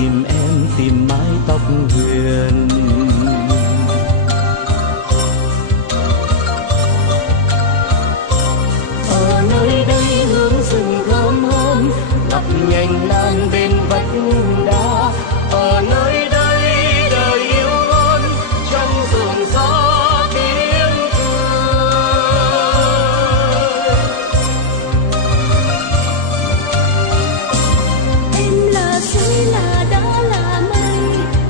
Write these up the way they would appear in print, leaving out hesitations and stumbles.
tìm em tìm mái tóc huyền. Ở nơi đây hướng rừng thơm hơn, gặp nhành lan bên vách đá. Ở nơi đây đời yêu hơn, trong rộn gió tiếng cười. Em là suối là đá là mây,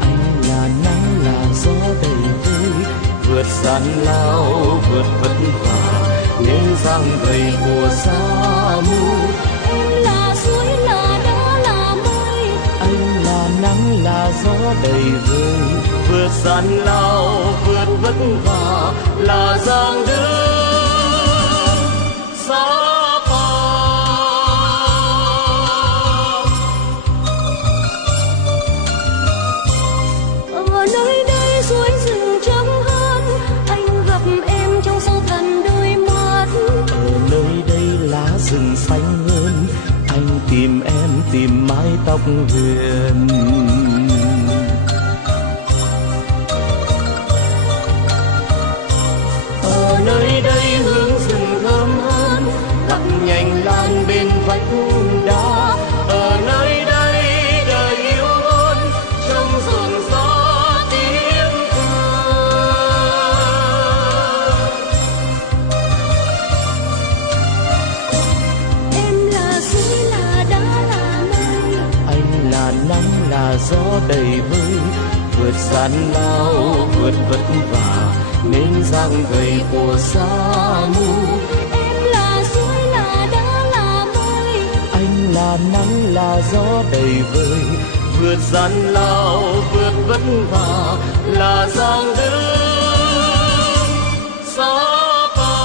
Anh là nắng là gió đầy vơi, vượt gian lao vượt vất vả nên dang gầy mùa xa mù. em là suối là đá là mây, Anh là nắng là gió đầy vơi, vượt gian lao vượt vất vả là dang đường xa phà. ở nơi đây suối rừng trong hơn, anh gặp em trong sâu thẳm đôi mắt. Ở nơi đây lá rừng xanh hơn, anh tìm em tìm mái tóc huyền. Ở nơi đây hướng rừng thơm hơn, gặp nhành lan bên vách đá. Ở nơi đây đời yêu hơn, trong rộn gió tiếng cười. Em là suối là đá là mây, Anh là nắng là gió đầy vơi, vượt gian lao vượt vất vả nên dang gầy của xa mù. em là suối là đá là mây, Anh là nắng là gió đầy vơi, vượt gian lao vượt vất vả là dang đường xa phà.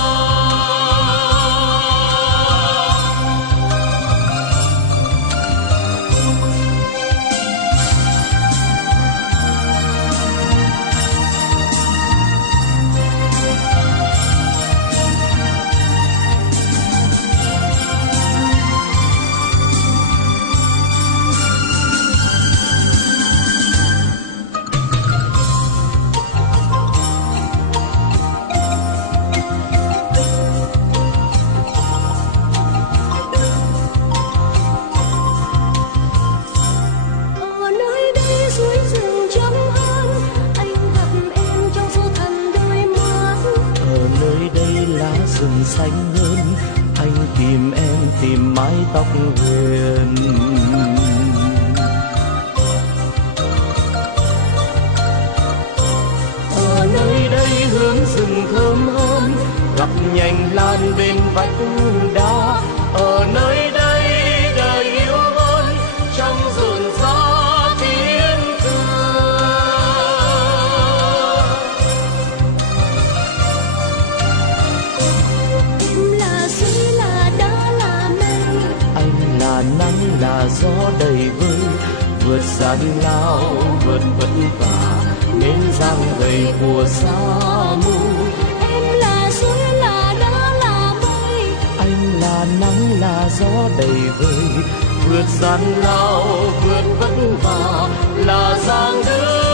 ở nơi đây suối rừng trong hơn, anh gặp em trong sâu thẳm đôi mắt. Ở nơi đây lá rừng xanh hơn, anh tìm em tìm mái tóc huyền. Ở nơi đây hướng rừng thơm hơn, gặp nhành lan bên vách đá. Ở nơi đây đời yêu hơn, trong rộn gió tiếng cười. Em là suối là đá là mây, Anh là nắng là gió đầy vơi, vượt gian lao vượt vất vả nên dang gầy mùa xa mù. em là suối là đá là mây, Anh là nắng là gió đầy vơi, vượt gian lao vượt vất vả là dang đường